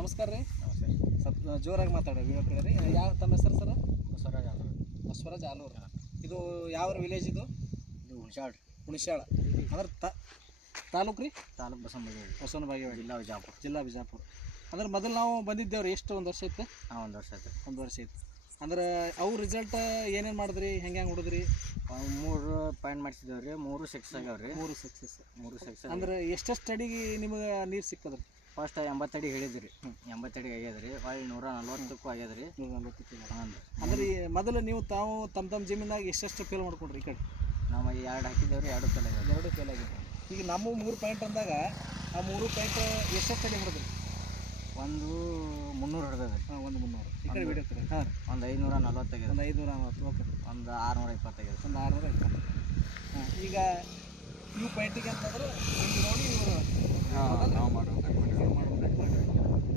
ನಮಸ್ಕಾರ ರೀ. ನಮಸ್ತೆ. ಸ್ವಲ್ಪ ಜೋರಾಗಿ ಮಾತಾಡೋ ವಿಡಿಯೋ ಕಡೆ ರೀ. ಯಾವ ತಮ್ಮ ಹೆಸರು ಸರ್? ಬಸವರಾಜ್ ಆಲೂರು. ಬಸವರಾಜ್ ಆಲೂರು. ಇದು ಯಾವ ವಿಲೇಜ್ ಇದು? ಇದು ಹುಣಸಾಳ. ಹುಣಸಾಳ ಅಂದ್ರೆ ತಾಲೂಕು ರೀ? ತಾಲೂಕು ಬಸವನ ಬಾಗೇವಾಡಿ, ಜಿಲ್ಲಾ ಬಿಜಾಪುರ. ಅಂದ್ರೆ ಮೊದಲು ನಾವು ಬಂದಿದ್ದೇವೆ ರೀ. ಎಷ್ಟು ಒಂದು ವರ್ಷ ಐತೆ? ಹಾಂ, 1 ವರ್ಷ ಆಯ್ತು. 1 ವರ್ಷ ಐತೆ. ಅಂದ್ರೆ ಅವು ರಿಸಲ್ಟ್ ಏನೇನು ಮಾಡಿದ್ರಿ, ಹೆಂಗೆ ಹೊಡಿದ್ರಿ? 3 ಪಾಯಿಂಟ್ ಮಾಡಿಸಿದ್ದೇವೆ ರೀ. 3 ಸಕ್ಸಸ್ ಆಗ್ಯಾವ ರೀ. 3 ಸಕ್ಸಸ್. 3 ಸಕ್ಸಸ್. ಅಂದ್ರೆ ಎಷ್ಟು ಅಡಿಗೆ ನಿಮಗೆ ನೀರು ಸಿಕ್ಕದ್ರಿ? ಫಸ್ಟ್ 80 ಅಡಿ ಹೇಳಿದ್ರಿ. 80 ಅಡಿ ಆಗ್ಯದ ರೀ. ಹೊಳ್ಳಿ 140ಕ್ಕೂ ಆಗ್ಯದ ರೀ. 140. ಹಾಂ ರೀ. ಅಂದ್ರೆ ಮೊದಲು ನೀವು ತಮ್ಮ ಜಮೀನಾಗ ಎಷ್ಟೆಷ್ಟು ಫೇಲ್ ಮಾಡ್ಕೊಂಡ್ರಿ? ಈ ಕಡೆ ನಾವು 2 ಹಾಕಿದ್ದೇವೆ ರೀ. 2 ಫೇಲ್ ಆಗ್ಯಾವ. 2 ಫೇಲ್ ಆಗಿದೆ. ಈಗ ನಮ್ಮ 3 ಪಾಯಿಂಟ್ ಅಂದಾಗ ಆ 3 ಪಾಯಿಂಟ್ ಎಷ್ಟೆಷ್ಟು ಅಡಿ ಹೊಡೆದ್ರಿ? ಒಂದು 300 ಹೊಡೆದ ರೀ. ಹಾಂ, ಒಂದು 300. ಈ ಕಡೆ ವಿಡಿಯೋ ಕಡೆ. ಹಾಂ, ಒಂದು 540 ಆಗ್ಯದ. ಒಂದು 540. ಓಕೆ. ಒಂದು 620 ಆಗ್ಯದ. ಒಂದು 620. ಹಾಂ, ಈಗ ಇವು ಪಾಯಿಂಟಿಗೆ ಅಂತಂದ್ರೆ ಇಲ್ಲಿ ನೋಡಿ ಇವರು ನಾವು ಮಾಡ್ಬೇಕು.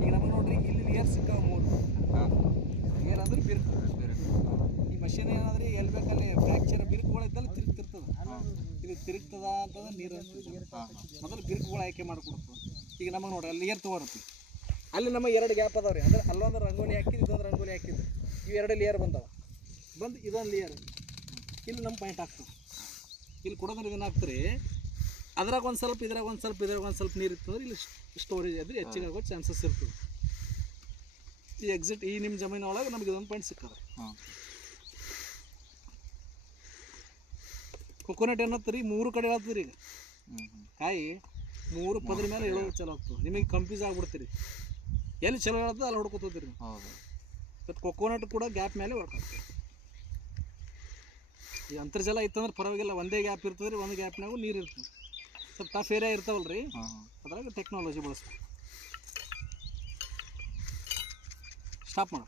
ಈಗ ನಮಗೆ ನೋಡ್ರಿ, ಇಲ್ಲಿ ಏರ್ ಸಿಕ್ಕಾವ 3. ಹಾಂ, ಏನಂದ್ರೆ ಬಿರುಕು. ಈ ಮಷೀನ್ ಏನಾದ್ರಿ ಎಲ್ಲಿ ಬೇಕಲ್ಲಿ ಫ್ರ್ಯಾಕ್ಚರ್ ಬಿರುಕುಗಳು ಇದ್ದಲ್ಲಿ ತಿರುಗ್ತಿರ್ತದೆ. ಇದು ತಿರುಗ್ತದ ಅಂತಂದ್ರೆ ನೀರು ಮೊದಲು ಬಿರುಕುಗಳು ಆಯ್ಕೆ ಮಾಡಿಕೊಡ್ತದೆ. ಈಗ ನಮಗೆ ನೋಡ್ರಿ, ಅಲ್ಲಿ ಏರ್ ತೊಗೊಳತ್ತಿ, ಅಲ್ಲಿ ನಮಗೆ 2 ಗ್ಯಾಪ್ ಅದಾವೆ ರೀ. ಅಂದ್ರೆ ಅಲ್ಲೊಂದು ರಂಗೋಲಿ ಹಾಕಿದ್ದು, ಇದೊಂದು ರಂಗೋಲಿ ಹಾಕಿದ್ದು. ಇವು 2 ಲೇಯರ್ ಬಂದಾವೆ. ಇದೊಂದು ಲೇಯರ್. ಇಲ್ಲಿ ನಮ್ಮ ಪಾಯಿಂಟ್ ಆಗ್ತದೆ. ಇಲ್ಲಿ ಕೊಡೋದ್ರೆ ಇದನ್ನ ಹಾಕ್ತೀರಿ. ಅದ್ರಾಗ ಒಂದು ಸ್ವಲ್ಪ, ಇದ್ರಾಗ ಒಂದು ಸ್ವಲ್ಪ, ಇದ್ರಾಗ ಒಂದು ಸ್ವಲ್ಪ ನೀರು ಇರ್ತದೆ. ಇಲ್ಲಿ ಸ್ಟೋರೇಜ್ ಆದ್ರೆ ಹೆಚ್ಚಿಗೆ ಆಗೋ ಚಾನ್ಸಸ್ ಇರ್ತದೆ. ಈ ನಿಮ್ಮ ಜಮೀನು ಒಳಗೆ ನಮಗೆ ಇದೊಂದು ಪಾಯಿಂಟ್ ಸಿಕ್ಕದ. ಹಾಂ, ಕೊಕೊನಟ್ ಏನತ್ತೀರಿ 3 ಕಡೆ ಹೇಳ್ತೀರಿ. ಈಗ ಕಾಯಿ 3 ಪದ್ರ ಮೇಲೆ ಹೇಳೋದು ಚಲೋ ಆಗ್ತದೆ. ನಿಮಗೆ ಕನ್ಫ್ಯೂಸ್ ಆಗ್ಬಿಡ್ತೀರಿ. ಎಲ್ಲಿ ಚಲೋ ಹೇಳ್ತದೆ ಅಲ್ಲಿ ಹೊಡ್ಕೊತೀರಿ ನೀವು. ಹೌದು. ಮತ್ತು ಕೊಕೊನಟ್ ಕೂಡ ಗ್ಯಾಪ್ ಮೇಲೆ ವರ್ಕ್ ಆಗ್ತದೆ. ಈ ಅಂತರ್ಜಲ ಇತ್ತಂದ್ರೆ ಪರವಾಗಿಲ್ಲ, ಒಂದೇ ಗ್ಯಾಪ್ ಇರ್ತದೆ ರೀ. ಒಂದು ಗ್ಯಾಪ್ನಾಗೂ ನೀರು ಇರ್ತದೆ. ಸ್ವಲ್ಪ ಟಫ್ ಏರಿಯಾ ಇರ್ತಾವಲ್ಲ ರೀ, ಅದ್ರಾಗ ಟೆಕ್ನಾಲಜಿ ಬಳಸ್ತೀವಿ. ಸ್ಟಾಪ್ ಮಾಡು.